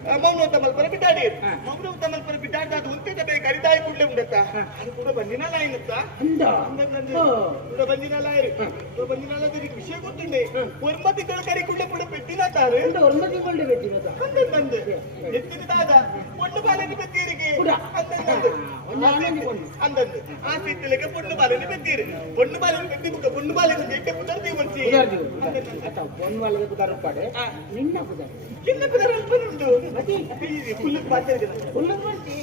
ಮೌನವಂತ ಮಲ್ಪರ ಬಿಟ್ಟಾಡಿ ಮೌನವಂತ ಮಲ್ಪರ ಬಿಟ್ಟಾಡ್ದ ಅದು ಉಂಟೆ ಬೇಕು ಕರಿದಾಯಿ ಕೂಡಲೇ ಉಂಡತ್ತ ಅದು ಕೂಡ ಬಂದಿನಲ್ಲ ಏನತ್ತ ಕೂಡ ಬಂದಿನಲ್ಲ ಬಂದಿನಲ್ಲ ಅದಕ್ಕೆ ವಿಷಯ ಗೊತ್ತುಂಡೆ ಒರ್ಮತಿಗಳು ಕರಿ ಕೂಡ ಕೂಡ ಪೆಟ್ಟಿನ ತಾರೆ ಅಂದಂದು ಎತ್ತಿನ ದಾದ ಪೊಣ್ಣು ಬಾಲನೆ ಬೆತ್ತೀರಿಗೆ ಅಂದಂದು ಆ ಸಿಟ್ಟಿಲೆಗೆ ಪೊಣ್ಣು ಬಾಲನೆ ಬೆತ್ತೀರಿ ಪೊಣ್ಣು ಬಾಲನೆ ಬೆತ್ತಿ ಮುಖ ಪೊಣ್ಣು ಬಾಲನೆ ಬೆಟ್ಟೆ ಪುದರ್ದಿ ಮಂಚಿ ಪೊಣ್ಣು ಬಾಲನೆ ಪುದರ್ ಪಾಡೆ ನಿನ್ನ ಪುದರ್ ನಿನ್ನ ಪುದರ್ ಅಲ್ಪ ಉಂಟು ಫುಲ್ ಪಾತ್ರೆ ಫುಲ್ ಮಂಚಿ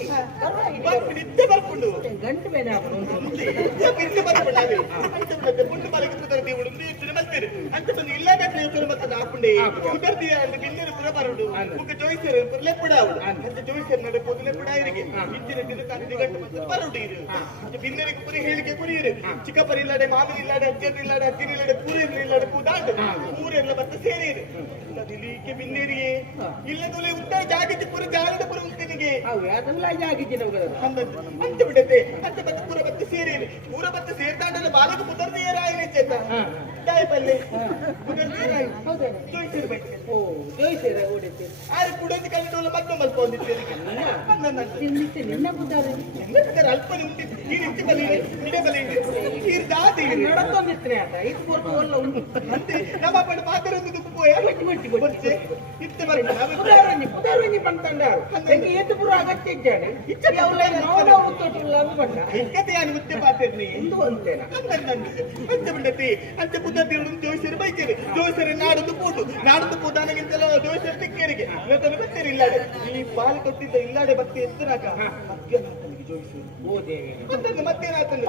ನಿತ್ಯ ಬರ್ಕೊಂಡು ಗಂಟು ಬೇನೆ ನಿತ್ಯ ಬರ್ಕೊಂಡು ಅಂತ ಪೊಣ್ಣು ಬಾಲನೆ ಪುದರ್ದಿ ಉಡುಂದು ಇತ್ತು ಮಲ್ತೀರಿ ಅಂತ ಬಂದು ಇಲ್ಲದ ಯೋಚನೆ ಮತ್ತೆ ಹಾಕೊಂಡೆ ಪುದರ್ದಿ ಅಂದ್ರೆ ಬಿನ್ನರು ಪುರ ಬರುಡು ಮುಖ ಜೋಯಿಸರು ಪುರ್ಲೆ ಪುಡ ಅವಳು ಅಂತ ಜೋಯಿಸರು ನಡೆ ಪೊದಲೆ ಪುಡ ಇರಿಗೆ ಇಂಚಿನ ದಿನ ತಂದೆ ಗಂಟು ಮತ್ತೆ ಬರುಡು ಇರು ಬಿನ್ನರಿಗೆ ಪುರಿ ಹೇಳಿಕೆ ಪುರಿಯಿರು ಚಿಕ್ಕಪ್ಪರಿ ಇಲ್ಲಾಡೆ ಮಾಮಿ ಇಲ್ಲಾಡೆ ಅಜ್ಜರು ಇಲ್ಲಾಡೆ ಅಜ್ಜಿನ ಇಲ್ಲಾಡೆ ಪೂರ ಇಲ್ಲಾಡೆ ಪೂದಾಂಡು ಊರೆಲ್ಲ ಮತ್ತೆ ಸೇರಿರು ಇಲ್ಲಿಗೆ ಬಿನ್ನೇರಿಗೆ ಇಲ್ಲದೊಲೆ ಉತ್ತರ ಜಾಗಿದ್ದು ಪುರ ಜಾಗದ ಪುರ ಉಂಟನಿಗೆ ಅದೆಲ್ಲ ಜಾಗಿದ್ದಿನ ಅಂತ ಬಿಡತ್ತೆ ಅಂತ ಮತ್ತೆ ಪುರ ಬತ್ತೆ ಸೇರಿರು ಪೂರ ಬತ್ತೆ ಸೇರ್ತಾಂಡಲ್ಲ ಬಾಲಕ ಪುದರ್ದಿಯರಾಯಿನ ಚೇತ ತಾಯಿ ಪಲ್ಲೆ ಪುದರ್ದಿಯರಾಯಿ ಜೋಯಿಸರು ಬೈತೆ ಓ ಜೋಯಿಸರ ಓಡಿತೆ ಆರು ಕುಡಂದು ಕಲಿತೋಲ್ಲ ಮತ್ತೆ ಮಲ್ಪ ಹೊಂದಿತ್ತು ನಿನ್ನ ಪುದಾರೆ ಅಲ್ಪನೆ ಉಂಟಿತ್ತು ಈ ರೀತಿ ಬಲಿ ಇಡೆ ಬಲಿ ಈ ದಾದಿ ನಡಕೊಂದಿತ್ತನೆ ಆತ ಇದು ಪೂರ್ತಿ ಒಲ್ಲ ಉಂಟು ಅಂತೆ ನಮ್ಮ ಪಡೆ ಮಾತಾಡೋದು ದುಪ್ಪು ಪೋಯ ಬರ್ತೆ ಇತ್ತೆ ಬರ್ತೆ ಪುದಾರನಿ ಬಂತಂಡಾರು ಅಂಗೆ ಏತು ಪುರ ಅಗತ್ಯ ಇದ್ದಾನೆ ಇಚ್ಚೆ ಅವಲ್ಲ ನೋಡ ಉತ್ತೋಟಿಲ್ಲ ಬಂದ ಇಕ್ಕತೆ ಯಾನು ಮುತ್ತೆ ಪಾತಿರ್ನಿ ಎಂದು ಅಂತೇನ ಅಂತ ಬಿಡತಿ ಅಂತ ಪುದರ್ದಿ ಉಂಟು ಜೋಯಿಸರು ಬೈತೇರಿ ಜೋಯಿಸರು ನಾಡದು ಪೂದಾನಗಿಂತಲ ಜೋಯಿಸರು ತಿಕ್ಕೇರಿಗೆ ಇವತ್ತನ್ನು ಬತ್ತೇರಿ ಇಲ್ಲಾಡೆ ಈ ಪಾಲು ಕೊಟ್ಟಿದ್ದ ಇಲ್ಲಾಡೆ ಬತ್ತೆ ಎತ್ತರಾಕ ಮಧ್ಯಾಹ್ನ ಜೋಯಿಸರು ಓ ದೇವಿ ಅಂತಂದು ಮತ್ತೇನಾತಂದು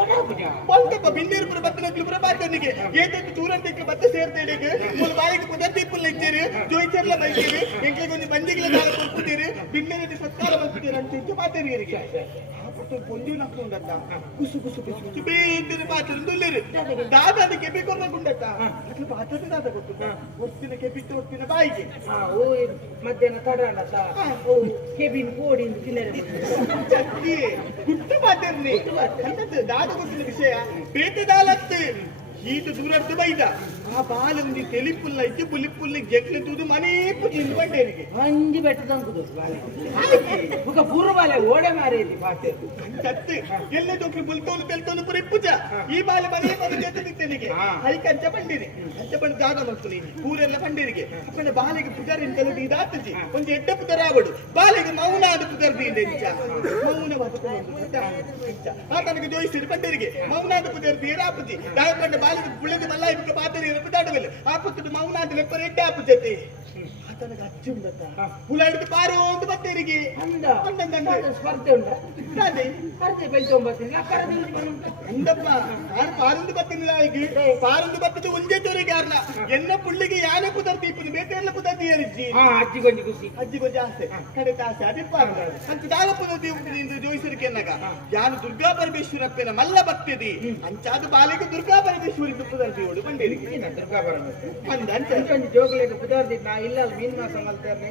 ಪಂಕಪ್ಪ ಬಿನ್ನೀರ್ಪುರ ಬತ್ತನಕ್ಲು ಪುರ ಬಾತನಿಗೆ ಏತಕ್ಕೆ ಚೂರಂತಕ್ಕೆ ಬತ್ತೆ ಸೇರ್ತೇಡಿಗೆ ಮೂಲ ಬಾಯಿಗೆ ಪುದರ್ದಿ ಪುಲ್ಲ ಇಚ್ಚೇರಿ ಜೋಯಿಸರ್ಲ ಬೈತೇರಿ ಎಂಕ್ಲಿಗೆ ಒಂದು ಬಂದಿಗಿಲ ಕಾಲ ಕೊಡ್ತೀರಿ ಬಿನ್ನೀರಿಗೆ ಸತ್ಕಾಲ ಬಂದಿದ್ದೀರಿ ಅಂತ ಇತ್ತು ಮಾತೇರಿಗೆ ಪೊಂದಿ ನಕ್ಕೊಂಡತ್ತ ಕುಸು ಕುಸು ಕುಸು ಕುಸು ಬೇಂದಿನ ಪಾತ್ರೆ ದುಲ್ಲೇರಿ ದಾದಾದ ಕೆಪಿ ಕೊರ್ಕೊಂಡತ್ತ ಅಟ್ಲ ಪಾತ್ರೆ ದಾದ ಗೊತ್ತು ಹೊತ್ತಿನ ಕೆಪಿಟ್ಟು ಹೊತ್ತಿನ ಬಾಯಿಗೆ ಓ ಮಧ್ಯಾಹ್ನ ತಡಾಡತ್ತ ಓ ಕೆಬಿನ್ ಕೋಡಿ ತಿನ್ನರೆ ಚಟ್ಟಿ ಗುಟ್ಟು ಮಾತೇರ್ನಿ ಅಂತದ್ದು ದಾದ ಗೊತ್ತಿನ ವಿಷಯ ಬೇಟೆದಾಲತ್ತು ಈತ ದೂರದ್ದು ಬೈದ ಆ ಬಾಲಂದಿ ತೆಲಿಪುಲ್ಲ ಇದ್ದು ಪುಲಿಪುಲ್ಲ ಜಗ್ಲತುದು ಮನೆ ಪುಜಿನ್ ಬಂಡೇರಿಗೆ ಅಂಜಿ ಬೆಟ್ಟದಂಕುದು ಬಾಲೆ ಮುಖ ಪೂರ್ವ ಬಾಲೆ ಓಡೆ ಮಾರೇಲಿ ಪಾತೆ ಚತ್ತು ಎಲ್ಲ ಜೋಕ್ಲಿ ಬುಲ್ತೋನು ತೆಲ್ತೋನು ಪುರಿ ಪೂಜ ಈ ಬಾಲೆ ಮನೆ ಮನೆ ಜೊತೆ ನಿಂತೆನಿಗೆ ಹೈ ಕಂಚ ಬಂಡಿರಿ ಕಂಚ ಬಂಡ ಜಾಗ ಮಾಡ್ತೀನಿ ಊರೆಲ್ಲ ಬಂಡಿರಿಗೆ ಅಪ್ಪನ ಬಾಲೆಗೆ ಪುಜಾರಿನ ಕಲದಿ ಇದಾತಜಿ ಒಂದು ಎಡ್ಡ ಪುದರ ಆವಡು ಬಾಲೆಗೆ ಮೌನಾದ ಪುದರ್ದಿ ಇದೆ ನಿಜ ಮೌನವಾದ ಆತನಿಗೆ ಜೋಯಿಸಿರು ಬಂಡೇರಿಗೆ ಮೌನಾದ ಪುದರ್ದಿ ರಾಪಜಿ ದಾಯಕೊಂಡ ಬಾಲೆಗೆ ಬುಳ್ಳದ ಮಲ್ಲ ಇಬ್ಬರು ಬಾತರಿ ಬಿಟ್ಟಾಡವಿಲ್ಲ ಆಪತ್ತು ಮೌನಾದ ಲೆಪ್ಪರ ಎಡ್ಡ ಆಪಜತೆ ಆತನಿಗೆ ಅಜ್ಜಿ ಉಂಡತ್ತ ಹುಳ ಹಿಡಿದು ಪಾರು ಒಂದು ಬತ್ತೇರಿಗೆ ಸ್ಪರ್ಧೆ ಉಂಟ ಸ್ಪರ್ಧೆ ಬೆಳ್ತೊಂಬತ್ತೀನಿ ಅಂದಪ್ಪ ನಾನು ಪಾರೊಂದು ಬತ್ತಿನಿಲ್ಲ ಈಗ ಪಾರೊಂದು ಬತ್ತದು ಒಂದೇ ತೋರಿಗೆ ಯಾರನ್ನ ಎನ್ನ ಪುಳ್ಳಿಗೆ ಯಾನೇ ಪುದರ್ತಿ ಇಪ್ಪದು ಬೇಟೆಲ್ಲ ಪುದರ್ತಿ ಏರಿಜ್ಜಿ ಅಜ್ಜಿ ಗೊಂಜಿ ಖುಷಿ ಅಜ್ಜಿ ಗೊಂಜಿ ಆಸೆ ಕಡೆತ ಆಸೆ ಅದಿಪ್ಪ ಅಂತ ದಾವ ಪುದರ್ತಿ ಜೋಯಿಸರಿಕೆ ಅನ್ನಗ ಯಾನು ದುರ್ಗಾ ಪರಮೇಶ್ವರಪ್ಪನ ಮಲ್ಲ ಭಕ್ತಿದಿ ಅಂಚಾದ ಬಾಲಿಗೆ ದುರ್ಗಾ ಪರಮೇಶ್ವರಿ ಪುದರ್ತಿ ಓಡು ಬಂಡೇರಿಗೆ ದುರ್ಗಾ ಪರಮೇಶ್ವರಿ ಅಂದ ಜೋಗಲಿಗೆ ಪುದರ್ತಿ ನಾ ಇಲ್ಲ ಮೀನ್ ಮಾಸ ಮಲ್ತೇನೆ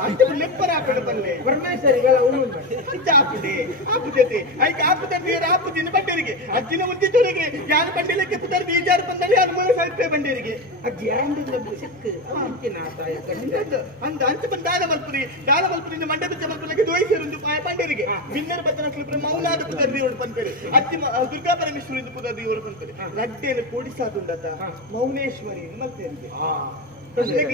ಅಷ್ಟು ಲೆಪ್ಪರ ಹಾಕೊಂಡು ಬಲ್ಲೆ ಪರಮೇಶ್ವರಿಗೆಲ್ಲ ಉಣ್ಣು ಆಪುದೆ ಆಪುಜತೆ ಐಕೆ ಆಪುದರ್ತಿ ಆಪುಜಿನ ಬಂಡೇರಿಗೆ ಅಜ್ಜಿನ ಮುಂಚಿತವರಿಗೆ ಯಾರು ಬಂಡಿಲಕ್ಕೆ ಪುದರ್ತಿ ಈಜಾರು ಬಂದಲ್ಲಿ ಅನುಮೋದ ಸಾಹಿತ್ಯ ಬಂಡೇರಿಗೆ ಅಜ್ಜಿ ಆಂಡಿಲ್ಲ ಸಿಕ್ಕು ಅಂದ ಅಂಚ ಬಂದ ದಾನ ಮಲ್ಪುರಿಂದ ಮಂಡ್ಯ ಬಿಚ್ಚ ಮಲ್ಪುರಕ್ಕೆ ದೋಯಿಸಿರು ಬಂಡೇರಿಗೆ ಬಿನ್ನರ್ ಬತ್ತನ ಮೌನಾದ ಪುದರ್ದಿ ಓಡ್ ಬಂತಾರೆ ಅಜ್ಜಿ ದುರ್ಗಾ ಪರಮೇಶ್ವರಿ ಪುದರ್ದಿ ಓಡ್ ಬಂತಾರೆ ರಡ್ಡೇನ ಕೋಡಿಸಾದುಂಡತ ಮೌನೇಶ್ವರಿ ಮಲ್ತೇರಿಗೆ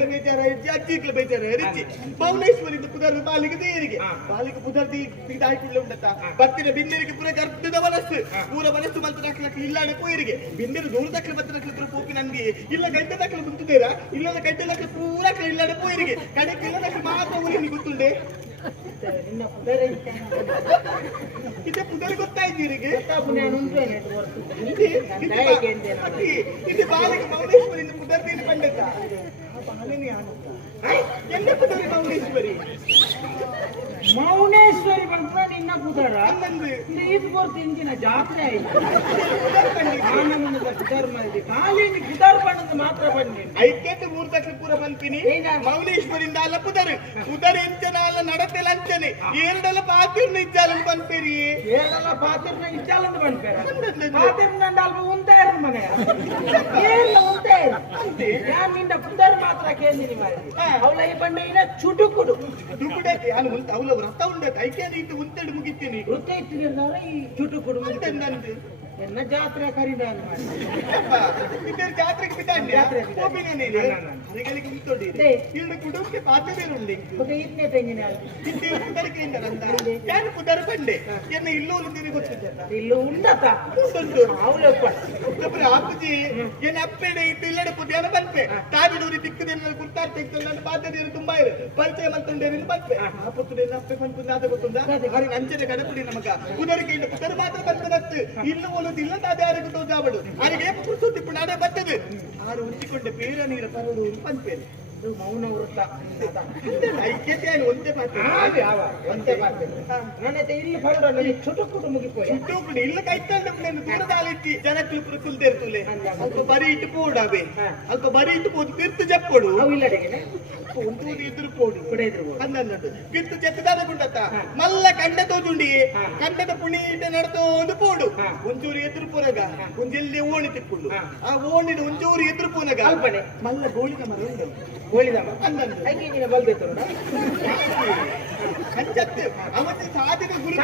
ಬೇಚಾರ ಅಜ್ಜಿಗ್ಲ ಬೇಚಾರ ರಿಚ್ಚಿ ಮೌನೇಶ್ವರಿ ಪುದರ್ ಬಾಲಿಗೆ ದೇರಿಗೆ ಬಾಲಿಗೆ ಪುದರ್ದಿ ಆಯ್ಕೊಳ್ಳ ಉಂಡತ್ತ ಬತ್ತಿನ ಬಿನ್ನರಿಗೆ ಪುರ ಗರ್ಭದ ಮನಸ್ಸು ಪೂರ ಮನಸ್ಸು ಮಲ್ತ ನಕ್ಲಕ್ಕೆ ಇಲ್ಲಾಡೆ ಪೋಯರಿಗೆ ಬಿನ್ನರು ದೂರ ದಕ್ಕಲ ಬತ್ತ ನಕ್ಲ ಪೋಪಿ ನಂದಿ ಇಲ್ಲ ಗಡ್ಡ ದಕ್ಕಲ ಗುಂತುದೇರ ಇಲ್ಲದ ಗಡ್ಡ ದಕ್ಕಲ ಪೂರ ಇಲ್ಲಾಡೆ ಪೋಯರಿಗೆ ಕಡೆಗೆ ಇಲ್ಲ ದಕ್ಕಲ ಮಾತ್ರ ಊರಿಗೆ ಗೊತ್ತುಂಡೆ ನಿನ್ನ ಪುದರ ಇದೆ ಪುದರ್ ಗೊತ್ತಾಯ್ತೀರಿಗೆ ಇದು ಬಾಲಿಗೆ ಮೌನೇಶ್ವರಿ ಪುದರ್ದಿ ಪಂಡತ ಎಲ್ಲ ಪುದರಿ ಮೌನೇಶ್ವರಿ ಮೌನೇಶ್ವರಿ ಬಂದ ನಿನ್ನ ಪುದರ ಇದು ಬರ್ತಿ ಇಂಚಿನ ಜಾತ್ರೆ ಆಯ್ತು ಆನಂದದ ಪುದರ್ ಮಾಡಿದೆ ಕಾಲಿನ ಪುದರ್ ಬಣ್ಣದ ಮಾತ್ರ ಬನ್ನಿ ಐಕ್ಯತೆ ಮೂರು ತಕ್ಕ ಪೂರ ಬಂತೀನಿ ಮೌನೇಶ್ವರಿಂದ ಅಲ್ಲ ಪುದರ್ ಪುದರ್ ಎಂಚನ ಅಲ್ಲ ನಡತೆಲ್ಲ ಅಂಚನೆ ಎರಡೆಲ್ಲ ಪಾತಿರ್ನ ಇದ್ದಾలని ಪನ್ಪೇರಿ ఏడల పాత్రన ఇచ్చాలని పనిపేరా పాత్రన నండాల్పు ఉంటారు మన ఏళ్ళ ఉంటారు అంతే యా నిండ పుందర్ మాత్ర కేందిని మరి అవల ఈ బండైన చుటుకుడు ದುಗುಡಕ್ಕೆ ನಾನು ಉಂಟು ಅವಳ ವ್ರತ ಉಂಡತ್ತೆ ಐಕ್ಯ ನೀತು ಉಂಟೆಡು ಮುಗಿತೀನಿ ವೃತ್ತ ಇತ್ತಿದ್ದಾರೆ ಈ చుటుకుడు ಅಂತ ನಂದು ಎನ್ನ ಜಾತ್ರೆ ಕರಿದಾನ ಮಾಡಿ ಇದ್ದರ ಜಾತ್ರೆಗೆ ಬಿದ್ದಾನೆ ಜಾತ್ರೆ ಹೋಗಿನೇ ನೀನು ಹರಿಗಳಿಗೆ ಉಂಟೋಡಿ ಇಲ್ಲಿ ಕುಡುಂಬಕ್ಕೆ ಪಾತ್ರೆ ಉಂಡಿ ఒక ಇತ್ನೆ ತೆಂಗಿನ ಇಲ್ಲಿ ಕುದರಿಕೆಯಿಂದ ನಂದ ಯಾನು ಕುದರ ಬಂಡೆ ಎನ್ನ ಇಲ್ಲೂ ಉಳಿದಿರಿ ಗೊತ್ತಿದ್ದೆ ಇಲ್ಲು ಉಂಡತ ಉಂಟುಂಟು ಅವಳಪ್ಪ ಒಬ್ಬರು ಆಪುಜಿ ಏನ್ ಅಪ್ಪೆಡೆ ಇಟ್ಟು ಇಲ್ಲಡೆ ಪುದಿಯನ ಬಂಪೆ ತಾಬಿಡೂರಿ ದಿಕ್ಕದೇನ ಗುರ್ತಾರ್ ತೆಗ್ದು ನನ್ನ ಪಾತ್ರೆಯರು ತುಂಬಾ ಇರು ಪರಿಚಯ ಮಲ್ತೊಂಡೇರಿನ ಬಂಪೆ ಆ ಪುತ್ರೇನ ಅಪ್ಪೆ ಬಂಪುಂದ ಅದ ಗೊತ್ತುಂದ ಅವ್ರಿಗೆ ಅಂಚನೆ ಕಡಪುಡಿ ನಮಗ ಕುದರಿಕೆಯಿಂದ ಕುದರ ಮಾತ್ರ ಬಂದದತ್ತು ಇನ್ನು ಇಲ್ಲ ತಾದೆ ಯಾರಿಗೂ ತೋಜಾಬಡು ಅವರಿಗೆ ಪುರ್ಸೊತ್ತಿ ಪುಣಾಡೆ ಬರ್ತದೆ ಆರು ಉಂಚಿಕೊಂಡ ಬೇರೆ ನೀರ ಪರಡು ಪಂಪೇನೆ ಮೌನ ವೃತ್ತ ಐಕ್ಯತೆ ಒಂದೇ ಪಾತ್ರ ಒಂದೇ ಪಾತ್ರ ನನ್ನತೆ ಇಲ್ಲಿ ಪರಡ ನನಗೆ ಚುಟುಕುಡು ಮುಗಿಪೋಯ ಚುಟುಕುಡು ಇಲ್ಲ ಕೈತಂಡ నేను దూరదాలిట్టి జనకులు పురుకులు తెరుతులే అల్ప బరి ఇటు పోడావే అల్ప బరి ఇటు పోదు తీర్తు చెప్పడు అవి ఇల్లడేనే ಒಂದೂರು ಎದುರು ಪೋಡು ಅನ್ನನ್ನದು ಕಿತ್ತು ಚೆತ್ತದಾಗುಂಡತ್ತ ಮಲ್ಲ ಕಂಡತೋ ದುಂಡಿ ಕಂಡದ ಪುಣೀಟ ನಡ್ತೋ ಒಂದು ಪೋಡು ಒಂಚೂರು ಎದುರು ಪೋನಗ ಒಂಜೆಲ್ಲಿ ಓಣಿ ತಿಕ್ಕೊಂಡು ಆ ಓಣಿನ ಒಂಚೂರು ಎದುರು ಪೋನಗ ಅಲ್ಪನೆ ಮಲ್ಲ ಗೋಳಿದ ಮರ ಉಂಟು ಗೋಳಿದ ಅನ್ನಂದು ಐಕೆ ನೀನು ಬಲ್ದೈತರು ಅಂಚತ್ತೆ ಅವತ್ತು ಸಾಧಿನ ಗುರು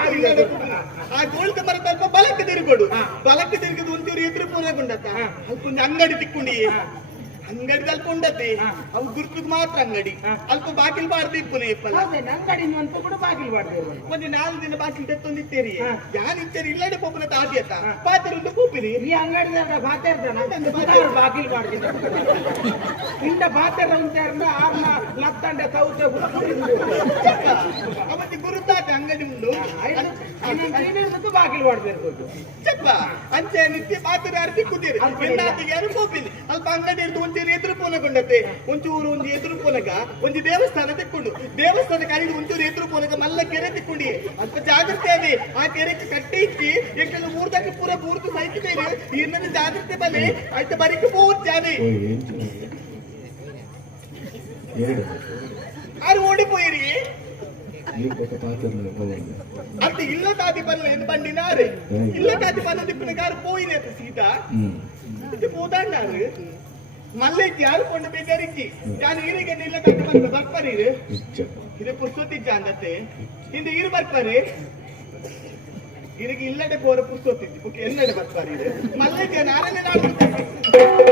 ಆ ಗೋಳಿದ ಮರ ಸ್ವಲ್ಪ ಬಲಕ್ಕೆ ತಿರುಗೋಡು ಬಲಕ್ಕೆ ತಿರುಗಿದ ಒಂಚೂರು ಎದುರು ಪೋನಗುಂಡತ್ತ ಅಲ್ಪ ಒಂದು ಅಂಗಡಿ ತಿಕ್ಕೊಂಡಿ ಅಂಗಡಿ ಅಲ್ಪ ಉಂಡತೆ ಅವು ಗುರುತಿಗೆ ಮಾತ್ರ ಅಂಗಡಿ ಅಲ್ಪ ಬಾಗಿಲು ಬಾರ್ದು ಇಪ್ಪುನೆ ಅಂಗಡಿ ಅಂತ ಕೂಡ ಬಾಗಿಲು ಬಾರ್ದು ಒಂದು 4 ದಿನ ಬಾಗಿಲು ತೆತ್ತೊಂದಿತ್ತೇರಿ ಯಾನ್ ಇತ್ತೇರಿ ಇಲ್ಲಡೆ ಪೋಪನ ತಾದಿಯತ್ತ ಪಾತ್ರ ಉಂಟು ಕೂಪಿರಿ ಈ ಅಂಗಡಿದ ಬಾತೇರ್ದಾನ ಬಾಗಿಲು ಬಾರ್ದಿನ ಇಂದ ಬಾತೇರ ಉಂಟಾರ್ನ ಆರ್ನ ಲತ್ತಂಡೆ ತೌತ ಅವತ್ತಿ ಗುರುತಾತ ಅಂಗಡಿ ಉಂಡು ಬಾಗಿಲು ಬಾರ್ದಿರ್ಬೋದು ಚಪ್ಪ ಅಂಚೆ ನಿತ್ಯ ಪಾತ್ರ ಯಾರು ತಿಕ್ಕುತ್ತೀರಿ ಎನ್ನಾತಿಗೆ ಯಾರು ಕೋಪಿನಿ ಅಲ್ಪ ಅಂಗಡಿ ಇರ್ದು ಒಂಚೂರು ಎದುರು ಪೋನಗೊಂಡತೆ ಒಂಚೂರು ಒಂದು ಎದುರು ಪೋನಗ ಒಂದು ದೇವಸ್ಥಾನ ತೆಕ್ಕೊಂಡು ದೇವಸ್ಥಾನ ಕರೀದು ಒಂಚೂರು ಎದುರು ಪೋನಗ ಮಲ್ಲ ಕೆರೆ ತಿಕ್ಕೊಂಡಿ ಅಲ್ಪ ಜಾಗ್ರತೆ ಅದೇ ಆ ಕೆರೆಗೆ ಕಟ್ಟೆ ಇಕ್ಕಿ ಎಕ್ಕಲು ಮೂರ್ದಕ್ಕೆ ಪೂರ ಬೂರ್ದು ಸೈತ ಮೇಲೆ ಇನ್ನೊಂದು ಜಾಗ್ರತೆ ಬಲೆ ಆಯ್ತು ಬರಿಕೆ ಬೋದು ಜಾನೆ ಆರು ಓಡಿಪೋಯಿರಿ ಅಂತ ಇಲ್ಲ ತಾತಿ ಬರಲ್ಲ ಎಂದು ಬಂಡಿನಾರು ಇಲ್ಲ ತಾತಿ ಬಂದ ದಿಪ್ಪಿನಗಾರು ಪೋಯಿದೆ ಅಂತ ಸೀತಾ ಇದು ಪೋದಾಂಡಾರು ಮಲ್ಲೈತಿ ಯಾರು ಕೊಂಡು ಬೇಜಾರಿಚ್ಚಿ ನಾನು ಈರಿಗೆ ಇಲ್ಲ ತಾತಿ ಬಂದು ಬರ್ಪಾರಿ ಇದು ಪುಸ್ತೊತ್ತಿಜ್ಜ ಅಂದತ್ತೆ ಇಂದು ಇರು ಬರ್ಪಾರಿ ಇರಿಗೆ ಇಲ್ಲಡೆ ಪೋರ ಪುಸ್ತೊತ್ತಿಜ್ಜಿ ಎಲ್ಲಡೆ ಬರ್ಪಾರಿ ಮಲ್ಲೈತಿ ನಾರನ್ನೇ ನಾಡು